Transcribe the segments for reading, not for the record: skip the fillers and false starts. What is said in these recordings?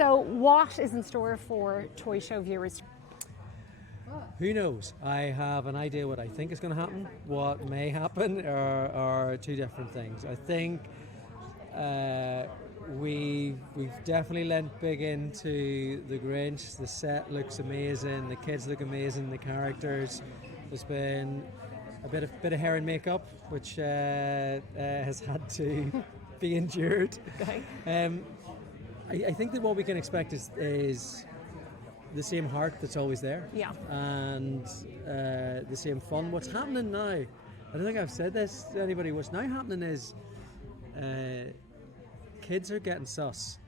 So what is in store for Toy Show viewers? Who knows? I have an idea what I think is going to happen. What may happen are two different things. I think we've definitely lent big into the Grinch. The set looks amazing. The kids look amazing. The characters. There's been a bit of hair and makeup, which has had to be endured. Okay. I think that what we can expect is the same heart that's always there. Yeah. And the same fun. What's happening now, I don't think I've said this to anybody, what's now happening is kids are getting sus.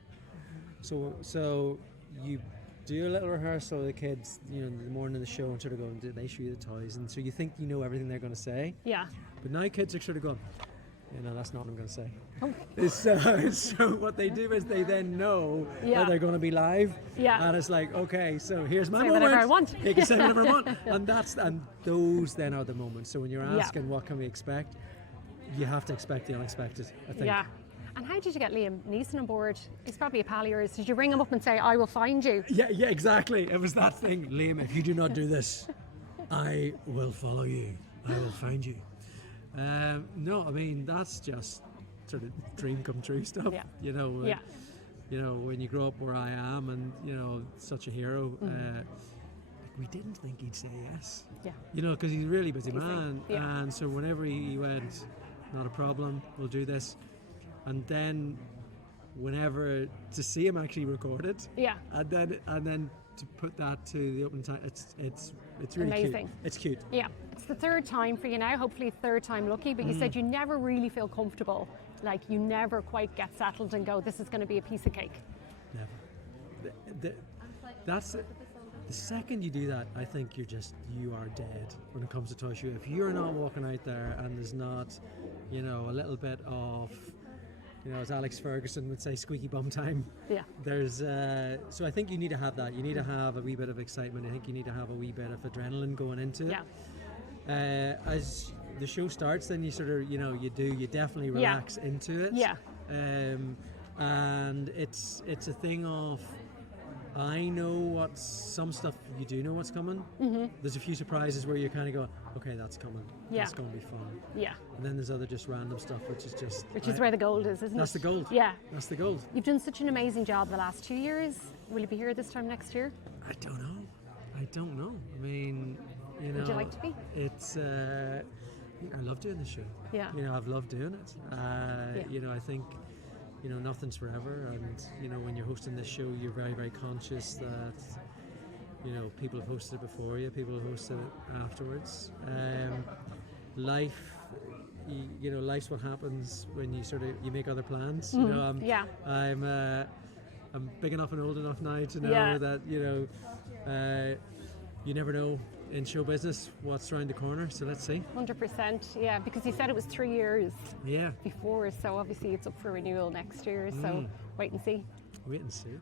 So you do a little rehearsal with the kids, in the morning of the show, and sort of go, do they show you the toys? And so you think you know everything they're going to say. Yeah. But now kids are sort of going, that's not what I'm going to say. Okay. So what they do is they then know Yeah. that they're going to be live. Yeah. And it's like, okay, so here's my Say moment. whatever I want. They can say whatever I want. And those then are the moments. So when you're Yeah. asking what can we expect, you have to expect the unexpected, I think. Yeah. And how did you get Liam Neeson on board? He's probably a pal of yours. Did you ring him up and say, I will find you? Yeah, exactly. It was that thing. Liam, if you do not do this, I will follow you. I will find you. No, I mean, that's just sort of dream come true stuff. Yeah. When you grow up where I am and, such a hero, we didn't think he'd say yes. Yeah. Because he's a really busy man. Yeah. And so whenever he went, not a problem, we'll do this. And then whenever to see him actually recorded, Yeah. and then to put that to the open time, it's really Amazing. cute. It's cute. Yeah. It's the third time for you now, hopefully third time lucky, but you said you never really feel comfortable. Like you never quite get settled and go, this is going to be a piece of cake. Never. That's it. The second you do that, I think you are dead when it comes to Toy Show. If you're not walking out there and there's not, a little bit of, as Alex Ferguson would say, squeaky bum time. Yeah. There's so I think you need to have that. You need to have a wee bit of excitement. I think you need to have a wee bit of adrenaline going into it. Yeah. As the show starts, then you sort of, you definitely relax into it. Yeah. And it's a thing of, I know some stuff you do know what's coming. Mm-hmm. There's a few surprises where you kind of go, okay, that's coming. Yeah. That's going to be fun. Yeah. And then there's other just random stuff, which is where the gold is, isn't it? That's the gold. Yeah. That's the gold. You've done such an amazing job the last 2 years. Will you be here this time next year? I don't know. I mean, Would you like to be? It's, I love doing the show. Yeah. I've loved doing it. I think, nothing's forever. And, when you're hosting this show, you're very, very conscious that, people have hosted it before you, people have hosted it afterwards. Life, life's what happens when you make other plans. I'm big enough and old enough now to know that, you never know in show business what's around the corner, so let's see. 100%, yeah, because you said it was 3 years Yeah. before, so obviously it's up for renewal next year, so wait and see. Wait and see.